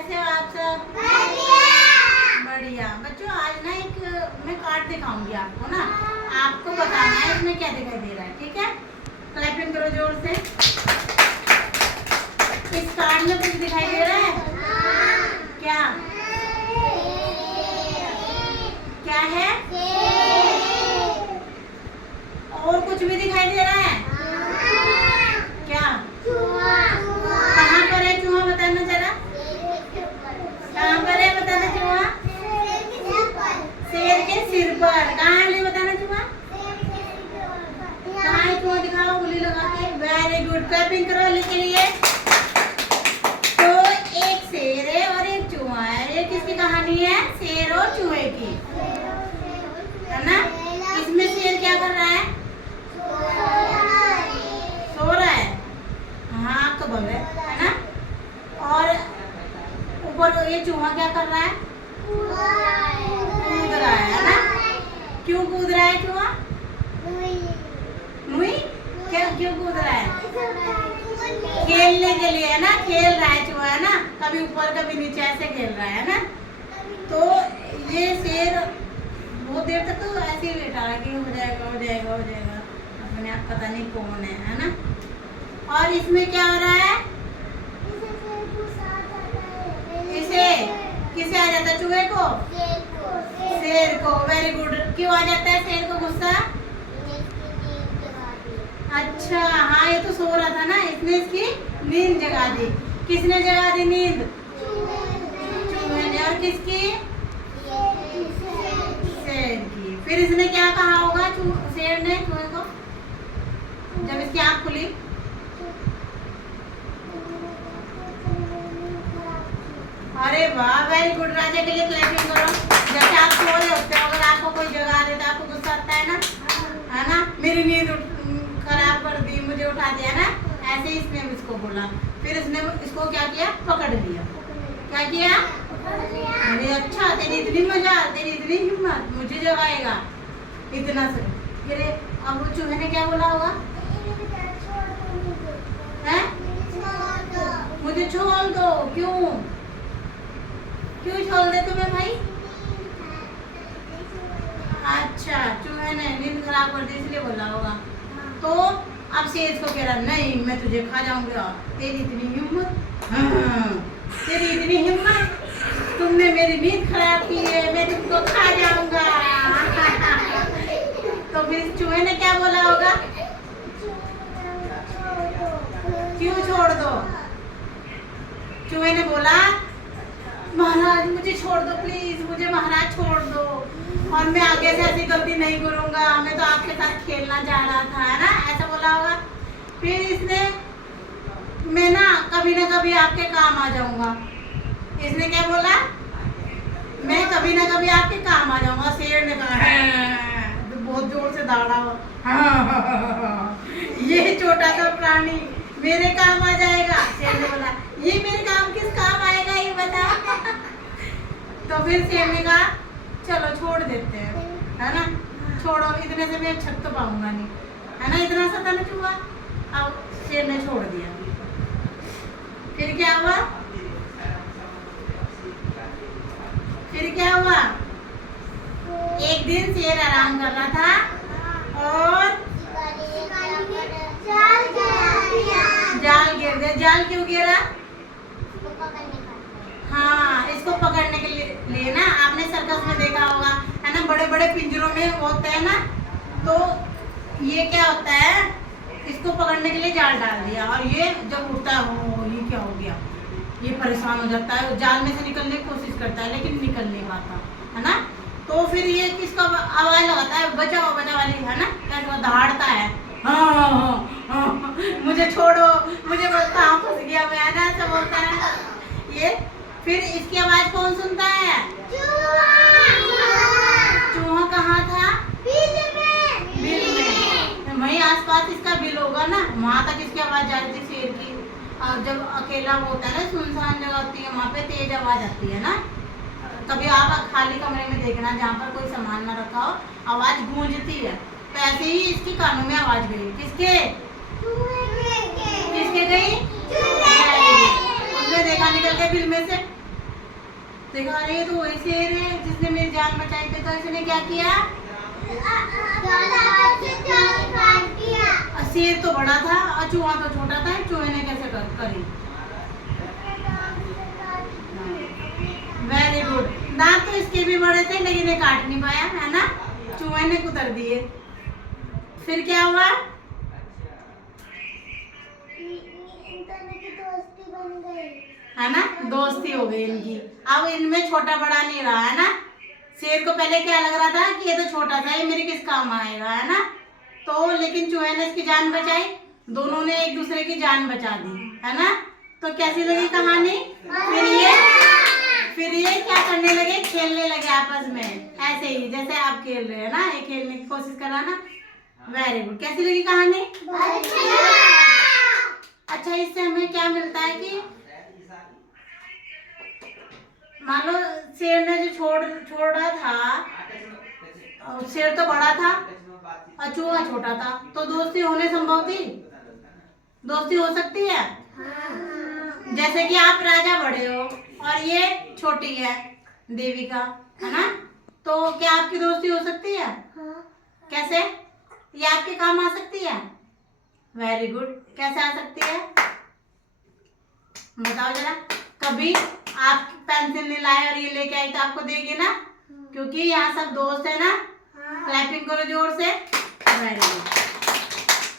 कैसे हो आप सब? बढ़िया बच्चों, आज ना एक मैं कार्ड दिखाऊंगी आपको ना, आपको बताना है इसमें क्या दिखाई दे रहा है, ठीक है? क्लैपिंग करो जोर से। इस कार्ड में कुछ दिखाई दे रहा है क्या? क्या है? और कुछ भी दिखाई दे रहा है क्या? कहाँ पर है चूहा, बताना जरा। कहाँ पर है बताना चूहा? शेर के सिर पर। कहाँ है बताना चूहा? कहाँ है चूहा, दिखाओ गोली लगा के। वेरी गुड, क्लैपिंग करो इसके लिए। तो एक शेर है और एक चूहा है। ये किसकी कहानी है? शेर और चूहे की, है ना? इसमें शेर क्या कर रहा है? सो रहा है। हाँ कबल है ना? और ऊपर ये चूहा क्या कर रहा है? कूद रहा है ना? क्यों कूद रहा है चूहा? मुई क्या क्यों कूद रहा है? खेलने के लिए, है ना? खेल रहा है चूहा, है ना? कभी ऊपर कभी नीचे ऐसे खेल रहा है ना? तो ये शेर बहुत देर तक तो ऐसे ही लेटा रहा कि हो जाएगा हो जाएगा हो जाएगा, अपने आप पता नहीं कौन है ना? और इसमें क्या हो रहा है? इसे किसे आ जाता है? चूहे को? शेर को। Very good. क्यों आ जाता है शेर को गुस्सा? अच्छा हाँ, ये तो सो रहा था ना, इसने इसकी नींद जगा दी। किसने जगा दी नींद? चूहे ने। और किसकी? शेर की। फिर इसने क्या कहा होगा शेर ने चूहे को जब इसकी आँख खुली? अरे वाह, वेरी गुड। राजा के लिए क्लैपिंग करो। जैसे आप सो रहे होते हो, अगर आपको कोई जगा देता है, आपको गुस्सा आता है ना? मेरी नींद खराब कर दी, मुझे उठा दिया ना, ऐसे ही इसने इसको बोला। फिर इसने इसको क्या किया? पकड़ लिया। क्या किया? अरे अच्छा, तेरी इतनी मजा, तेरी इतनी हिम्मत, मुझे जगाएगा इतना से। फिर अब चूहे ने क्या बोला होगा? हैं? मुझे छोड़ दो। क्यों क्यों छोड़ दे तुम्हें भाई? अच्छा, चूहे ने नींद खराब कर दी इसलिए बोला होगा। तो अब शेर को कह रहा नहीं, मैं तुझे खा जाऊंगा। तेरी इतनी हिम्मत, हाँ, तेरी इतनी हिम्मत, तुमने मेरी नींद खराब की है, मैं तुमको खा जाऊंगा। तो फिर चूहे ने क्या बोला होगा? क्यों छोड़ दो? चूहे ने बोला महाराज मुझे छोड़ दो प्लीज, मुझे महाराज छोड़ दो, और मैं आगे से ऐसी गलती नहीं करूंगा, मैं तो आपके साथ खेलना चाह रहा था, है ना? ऐसा बोला होगा। फिर इसने मैं ना कभी आपके काम आ जाऊंगा। इसने क्या बोला? मैं कभी ना कभी आपके काम आ जाऊंगा। शेर ने कहा, बहुत जोर से दौड़ा हो, ये छोटा सा प्राणी मेरे काम आ जाएगा। शेर ने बोला ये मेरे काम किस काम आएगा ये बता। तो फिर शेर ने कहा चलो छोड़ देते हैं, है ना? छोड़ो, इतने से मैं छत तो पाऊंगा नहीं, है ना? इतना सा था ना चूहा। अब शेर ने छोड़ दिया। फिर क्या हुआ? फिर क्या हुआ? एक दिन शेर आराम कर रहा था और जाल गिर गया। जाल क्यों गिरा? हाँ, इसको पकड़ने के लिए ना, आपने सर्कस में देखा होगा, है ना? बड़े बड़े पिंजरों में होते हैं ना, तो ये क्या होता है, इसको पकड़ने के लिए जाल डाल दिया, और ये जब उठता है ये क्या हो गया, ये परेशान हो जाता है, जाल में से निकलने की कोशिश करता है लेकिन निकल नहीं पाता, है ना? तो फिर ये किसका आवाज लगाता है? बचाओ बचाओ वाली, है ना? कैसे दहाड़ता है, हाँ, मुझे छोड़ो, मुझे कहाँ फंस गया मैं, है ना? ऐसा बोलता है ये। फिर इसकी आवाज कौन सुनता है? चूहा कहाँ था? बिल में। वहीं आसपास इसका बिल होगा ना, वहाँ तक इसकी आवाज जा रही थी शेर की। और जब अकेला होता है ना, सुनसान जगह होती है, वहाँ पे तेज आवाज आती है ना। कभी आप खाली कमरे में देखना जहाँ पर कोई सामान ना रखा हो, आवाज गूंजती है। तो ऐसे ही इसकी कानों में आवाज गई। किसके? किसके गई? उसने देखा निकल के बिल में से, देखो, अरे ये तो वही शेर है जिसने मेरी जान बचाई थी। तो इसने क्या किया? शेर तो बड़ा था और चूहा तो छोटा था। चूहे ने कैसे करी? Very good. दांत तो इसके भी बड़े थे लेकिन ये काट नहीं पाया, है ना? चूहे ने कुतर दिए। फिर क्या हुआ? है ना, दोस्ती हो गई इनकी। अब इनमें छोटा बड़ा नहीं रहा, है ना? शेर को पहले क्या लग रहा था कि ये तो छोटा था, ये मेरे किस काम आएगा, है ना? तो लेकिन चूहे ने इसकी जान बचाई। दोनों ने एक दूसरे की जान बचा दी, है ना? तो कैसी लगी कहानी? फिर ये क्या करने लगे? खेलने लगे आपस में, ऐसे ही जैसे आप खेल रहे हैं ना, ये खेलने की कोशिश करा ना। Very good. कैसी लगी कहानी? अच्छा, इससे हमें क्या मिलता है कि मान लो शेर ने जो छोड़ा था, शेर तो बड़ा था और चूहा छोटा था, तो दोस्ती होने संभव थी? दोस्ती हो सकती है? जैसे कि आप राजा बड़े हो और ये छोटी है देविका, है ना? तो क्या आपकी दोस्ती हो सकती है? कैसे? ये आपके काम आ सकती है? Very good. कैसे आ सकती है बताओ जरा। कभी आप पेंसिल नहीं लाए और ये लेके आई तो आपको देगी ना, क्योंकि यहाँ सब दोस्त है ना। क्लैपिंग करो जोर से। Very good.